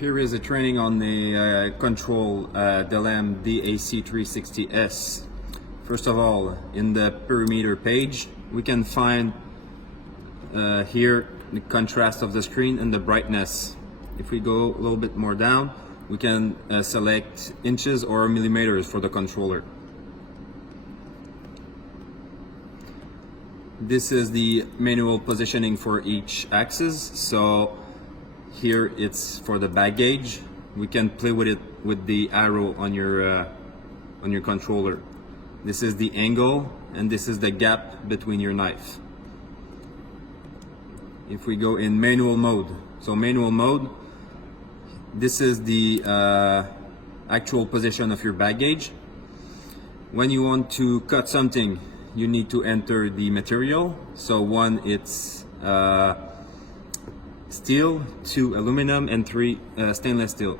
Here is a training on the control DELEM DAC 360S. First of all, in the perimeter page, we can find here the contrast of the screen and the brightness. If we go a little bit more down, we can select inches or millimeters for the controller. This is the manual positioning for each axis. So here it's for the back gauge. We can play with it with the arrow on your controller. This is the angle, and this is the gap between your knife. If we go in manual mode, so manual mode, this is the actual position of your back gauge. When you want to cut something, you need to enter the material. So one, it's steel, 2 aluminum, and 3 stainless steel.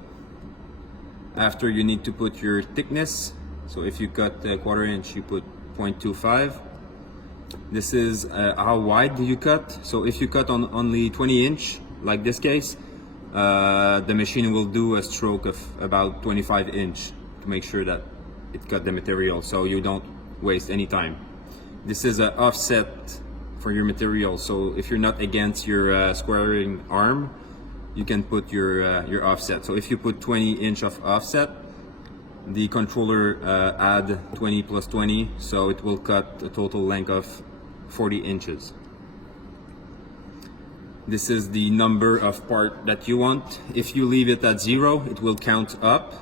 After, you need to put your thickness. So if you cut a 1/4 inch, you put 0.25. This is how wide you cut. So if you cut on only 20 inch, like this case, the machine will do a stroke of about 25 inch to make sure that it cut the material, so you don't waste any time. This is an offset for your material, so if you're not against your squaring arm, you can put your offset. So if you put 20 inch of offset, the controller add 20 plus 20, so it will cut a total length of 40 inches. This is the number of part that you want. If you leave it at 0, it will count up,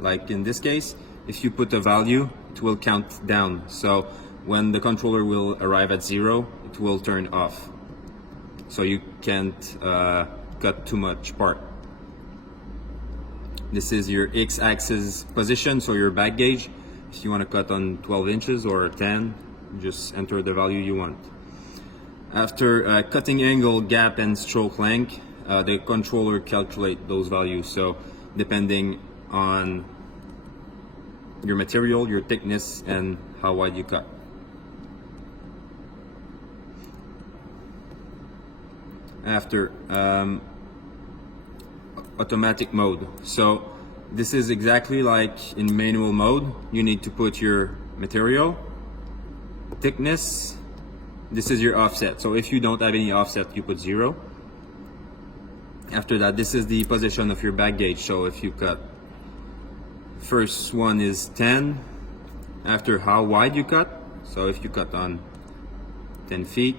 like in this case. If you put a value, it will count down. So when the controller will arrive at 0, it will turn off. So you can't cut too much part. This is your X-axis position, so your back gauge. If you want to cut on 12 inches or 10, just enter the value you want. After cutting angle, gap, and stroke length, the controller calculate those values. So depending on your material, your thickness, and how wide you cut. After automatic mode. So this is exactly like in manual mode. You need to put your material, thickness. This is your offset. So if you don't have any offset, you put 0. After that, this is the position of your back gauge. So if you cut, first one is 10. After, how wide you cut. So if you cut on 10 feet,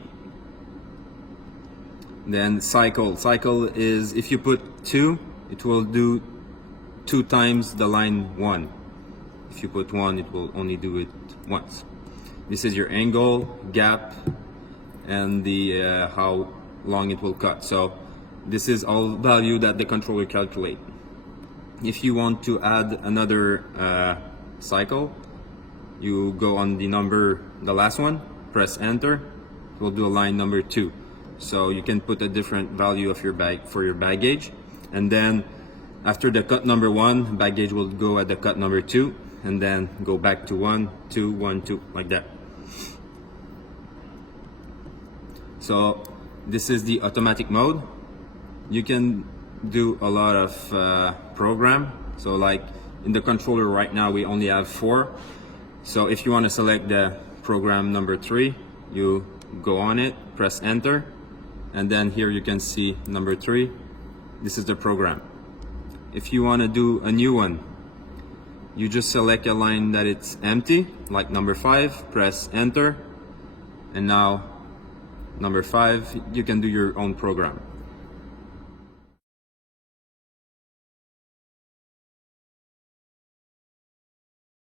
then cycle. Cycle is, if you put 2, it will do 2 times the line 1. If you put 1, it will only do it once. This is your angle, gap, and the how long it will cut. So this is all value that the controller calculate. If you want to add another cycle, you go on the number, the last one, press enter. It will do a line number 2. So you can put a different value of your bag for your back gauge, and then after the cut number 1, back gauge will go at the cut number 2, and then go back to 1, 2, 1, 2, like that. So this is the automatic mode. You can do a lot of program. So like in the controller right now, we only have 4. So if you want to select the program number 3, you go on it, press enter, and then here you can see number 3. This is the program. If you want to do a new one, you just select a line that it's empty, like number 5, press enter, and now number 5, you can do your own program.